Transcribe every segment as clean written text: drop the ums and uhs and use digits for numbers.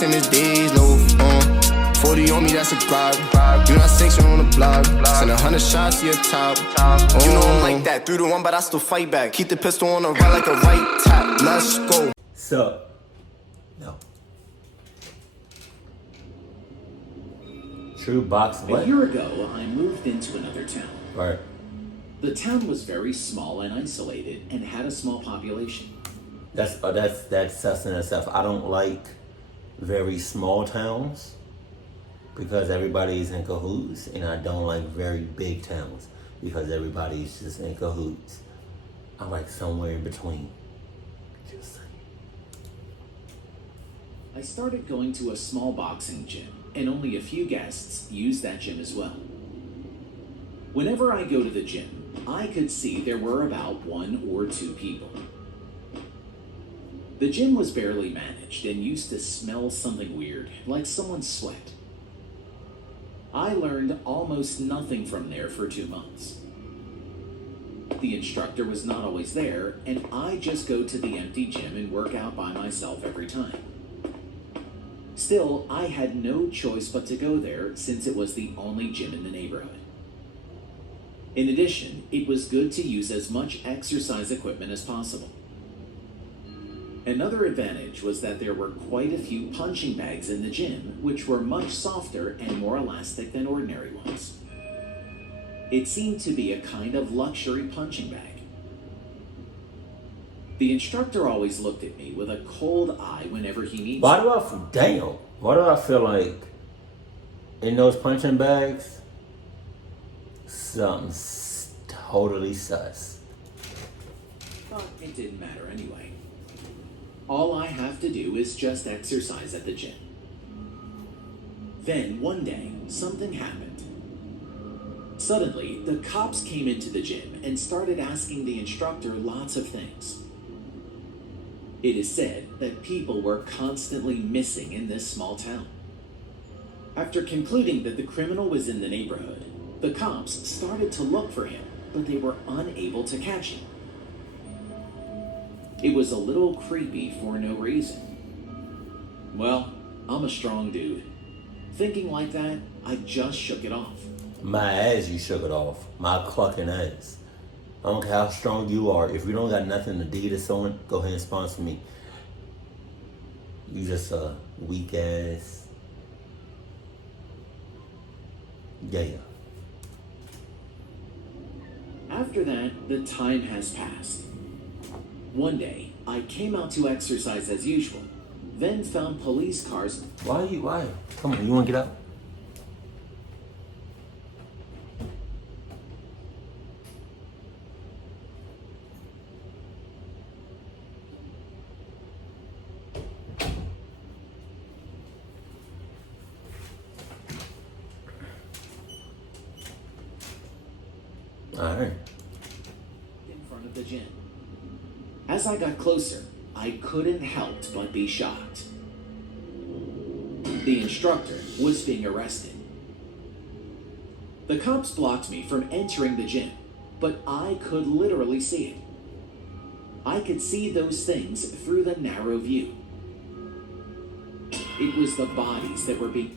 this in the days, no. 40 on me, that's a bribe. You not sanction on the block. Send 100 shots to your top. You know I'm like that. 3 to 1, but I still fight back. Keep the pistol on the right like a right tap. Let's go. So, no. True box what? A year ago, I moved into another town. Right. The town was very small and isolated and had a small population. That's sus in itself. I don't like very small towns because everybody's in cahoots, and I don't like very big towns because everybody's just in cahoots. I like somewhere in between. Just saying. I started going to a small boxing gym, and only a few guests use that gym as well. Whenever I go to the gym, I could see there were about 1 or 2 people. The gym was barely managed and used to smell something weird, like someone's sweat. I learned almost nothing from there for 2 months. The instructor was not always there, and I just go to the empty gym and work out by myself every time. Still, I had no choice but to go there since it was the only gym in the neighborhood. In addition, it was good to use as much exercise equipment as possible. Another advantage was that there were quite a few punching bags in the gym, which were much softer and more elastic than ordinary ones. It seemed to be a kind of luxury punching bag. The instructor always looked at me with a cold eye whenever he needs Why do I feel like in those punching bags, something's totally sus? But it didn't matter anyway. All I have to do is just exercise at the gym. Then one day, something happened. Suddenly, the cops came into the gym and started asking the instructor lots of things. It is said that people were constantly missing in this small town. After concluding that the criminal was in the neighborhood, the cops started to look for him, but they were unable to catch him. It was a little creepy for no reason. Well, I'm a strong dude. Thinking like that, I just shook it off. My ass, you shook it off. My clucking ass. I don't care how strong you are. If you don't got nothing to do to someone, go ahead and sponsor me. You just a weak ass. Yeah. After that, the time has passed. One day, I came out to exercise as usual, then found police cars. Why? Come on, you wanna get up? Alright. In front of the gym. As I got closer, I couldn't help but be shocked. The instructor was being arrested. The cops blocked me from entering the gym, but I could literally see it. I could see those things through the narrow view. It was the bodies that were being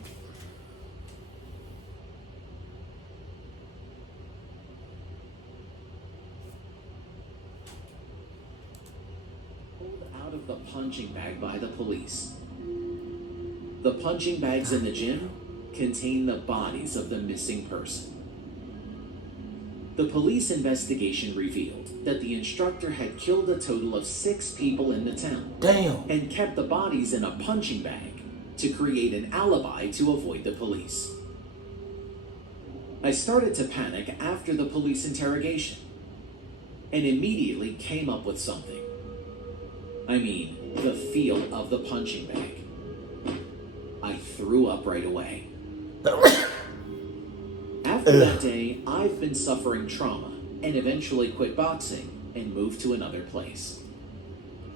pulled out of the punching bag by the police. The punching bags in the gym contain the bodies of the missing person. The police investigation revealed that the instructor had killed a total of 6 people in the town. Damn. And kept the bodies in a punching bag to create an alibi to avoid the police. I started to panic after the police interrogation and immediately came up with something. I mean, the feel of the punching bag. I threw up right away. After that day, I've been suffering trauma and eventually quit boxing and moved to another place.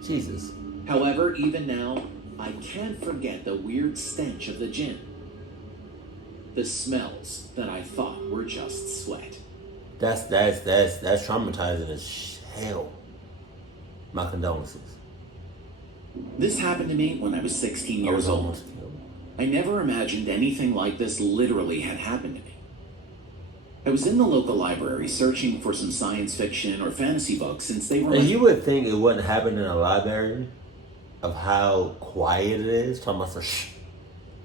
Jesus. However, even now, I can't forget the weird stench of the gym. The smells that I thought were just sweat. That's traumatizing as hell. My condolences. This happened to me when I was 16 years old. I never imagined anything like this literally had happened to me. I was in the local library searching for some science fiction or fantasy books since they were. And you would think it wouldn't happen in a library of how quiet it is. Talking about for shh.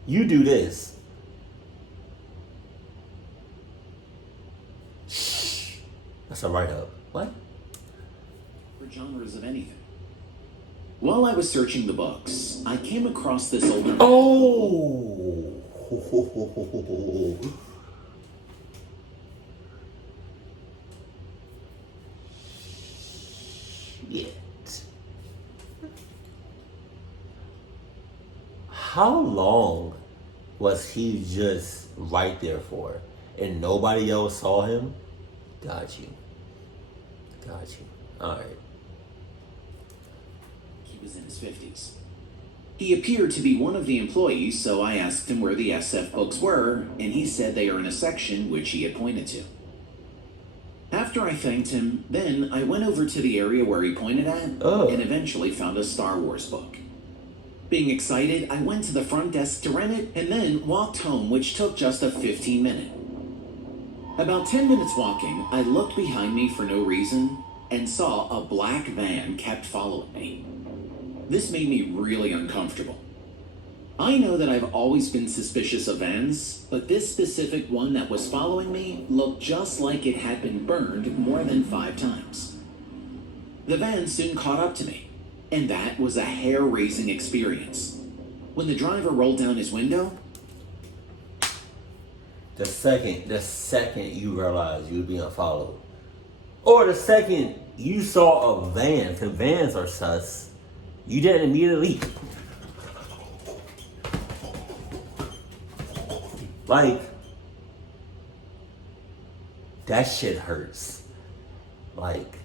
You do this. Shh. That's a write-up. What? For genres of anything. While I was searching the books, I came across this older. Oh. Shit. How long was he just right there for? And nobody else saw him? Got you. Alright. He was in his 50s. He appeared to be one of the employees, so I asked him where the SF books were, and he said they are in a section which he had pointed to. After I thanked him, then I went over to the area where he pointed at, and eventually found a Star Wars book. Being excited, I went to the front desk to rent it, and then walked home, which took just a 15-minute. About 10 minutes walking, I looked behind me for no reason, and saw a black van kept following me. This made me really uncomfortable. I know that I've always been suspicious of vans, but this specific one that was following me looked just like it had been burned more than 5 times. The van soon caught up to me, and that was a hair-raising experience. When the driver rolled down his window, The second you realized you were being followed, or the second you saw a van, because vans are sus, you didn't immediately. Like, that shit hurts. Like,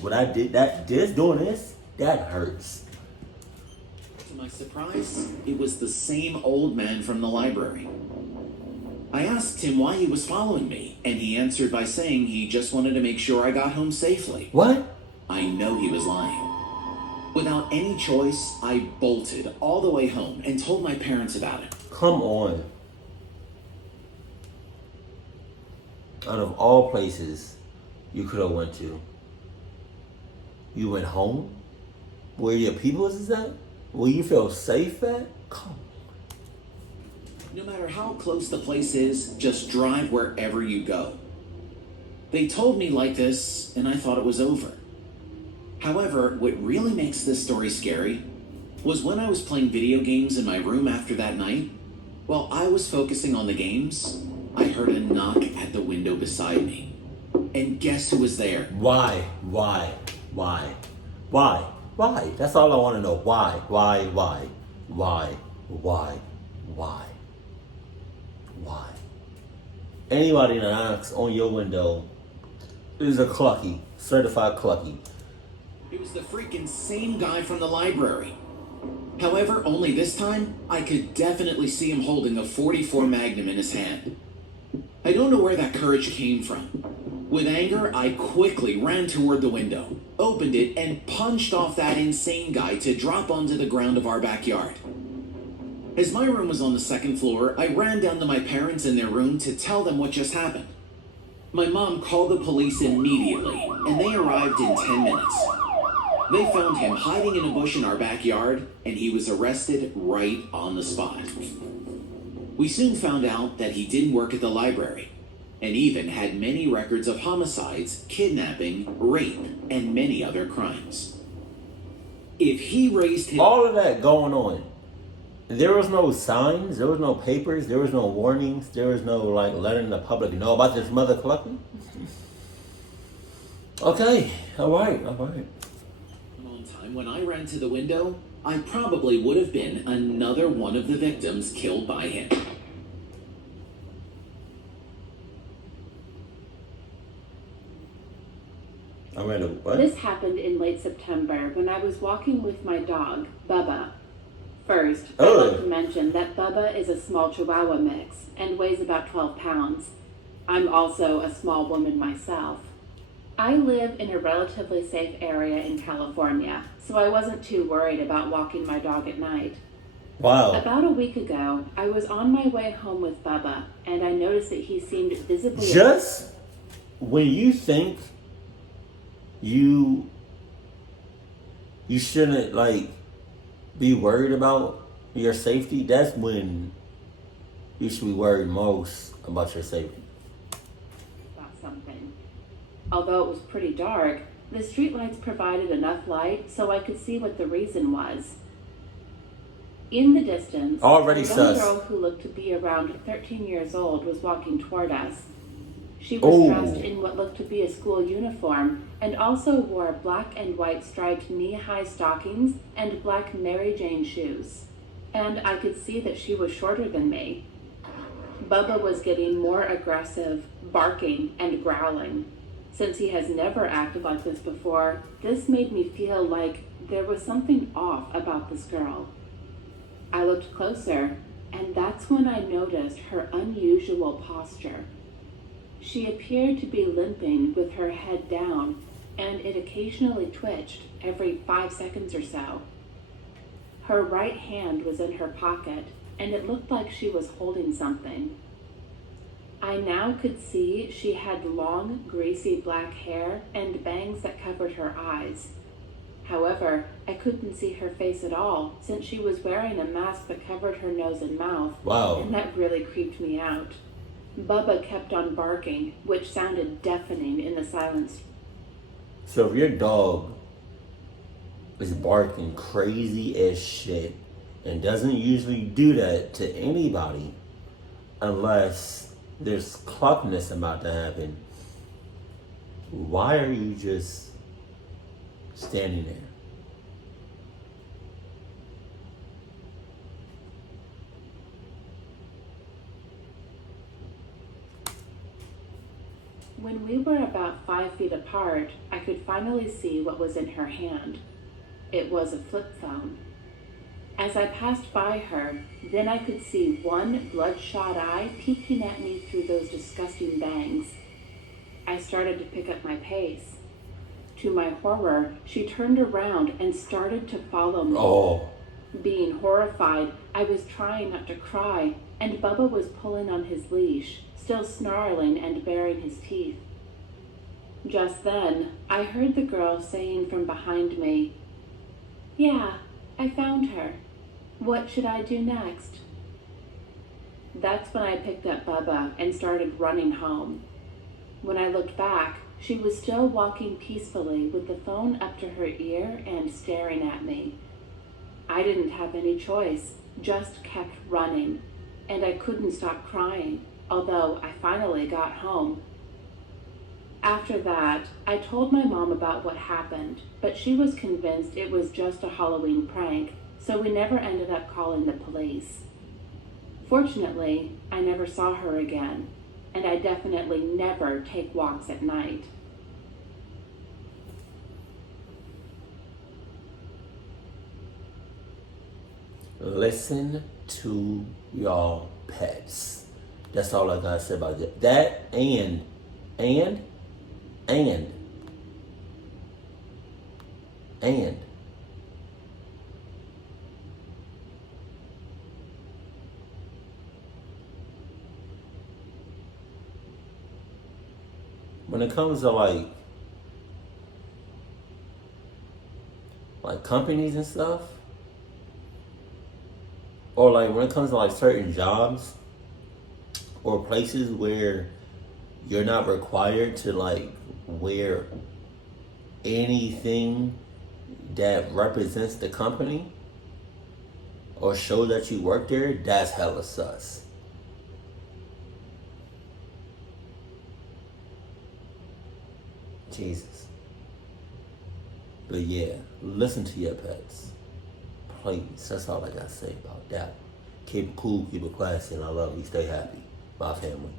what I did, doing this, that hurts. to my surprise, it was the same old man from the library. I asked him why he was following me, and he answered by saying he just wanted to make sure I got home safely. What? I know he was lying. Without any choice, I bolted all the way home and told my parents about it. Come on. Out of all places you could have went to, you went home? Where your people is at? Where you feel safe at? Come on. No matter how close the place is, just drive wherever you go. They told me like this, and I thought it was over. However, what really makes this story scary was when I was playing video games in my room after that night. While I was focusing on the games, I heard a knock at the window beside me. And guess who was there? Why? That's all I want to know. Why? Anybody that knocks on your window is a clucky, certified clucky. It was the freaking same guy from the library. However, only this time, I could definitely see him holding a .44 Magnum in his hand. I don't know where that courage came from. With anger, I quickly ran toward the window, opened it, and punched off that insane guy to drop onto the ground of our backyard. As my room was on the 2nd floor, I ran down to my parents in their room to tell them what just happened. My mom called the police immediately, and they arrived in 10 minutes. They found him hiding in a bush in our backyard, and he was arrested right on the spot. We soon found out that he didn't work at the library, and even had many records of homicides, kidnapping, rape, and many other crimes. If he raised his... All of that going on. There was no signs, there was no papers, there was no warnings, there was no letting the public know about this mother clucking. Okay, all right. On time, when I ran to the window, I probably would have been another one of the victims killed by him. I read a what? This happened in late September when I was walking with my dog, Bubba. First, I'd like to mention that Bubba is a small Chihuahua mix and weighs about 12 pounds. I'm also a small woman myself. I live in a relatively safe area in California, so I wasn't too worried about walking my dog at night. Wow. About a week ago, I was on my way home with Bubba, and I noticed that he seemed visibly... Just when you think you shouldn't, like, be worried about your safety, that's when you should be worried most about your safety. About something. Although it was pretty dark, the streetlights provided enough light so I could see what the reason was. In the distance, Already a young sus. girl who looked to be around 13 years old was walking toward us. She was dressed in what looked to be a school uniform and also wore black and white striped knee-high stockings and black Mary Jane shoes. And I could see that she was shorter than me. Bubba was getting more aggressive, barking and growling. Since he has never acted like this before, this made me feel like there was something off about this girl. I looked closer, and that's when I noticed her unusual posture. She appeared to be limping with her head down, and it occasionally twitched every 5 seconds or so. Her right hand was in her pocket, and it looked like she was holding something. I now could see she had long, greasy black hair and bangs that covered her eyes. However, I couldn't see her face at all since she was wearing a mask that covered her nose and mouth. Wow. And that really creeped me out. Bubba kept on barking, which sounded deafening in the silence. So if your dog is barking crazy as shit and doesn't usually do that to anybody unless there's cluckness about to happen, why are you just standing there? When we were about 5 feet apart, I could finally see what was in her hand. It was a flip phone. As I passed by her, then I could see one bloodshot eye peeking at me through those disgusting bangs. I started to pick up my pace. To my horror, she turned around and started to follow me. Oh. Being horrified, I was trying not to cry, and Bubba was pulling on his leash, still snarling and baring his teeth. Just then, I heard the girl saying from behind me, "Yeah, I found her. What should I do next?" That's when I picked up Bubba and started running home. When I looked back, she was still walking peacefully with the phone up to her ear and staring at me. I didn't have any choice, just kept running, and I couldn't stop crying, although I finally got home. After that, I told my mom about what happened, but she was convinced it was just a Halloween prank, so we never ended up calling the police. Fortunately, I never saw her again, and I definitely never take walks at night. Listen to y'all pets. That's all I gotta say about that. That and when it comes to like companies and stuff, or like when it comes to like certain jobs or places where you're not required to like wear anything that represents the company or show that you work there, that's hella sus. Jesus. But yeah, listen to your pets. Please. That's all I gotta say about that. Keep it cool, keep it classy, and I love you. Stay happy. My family.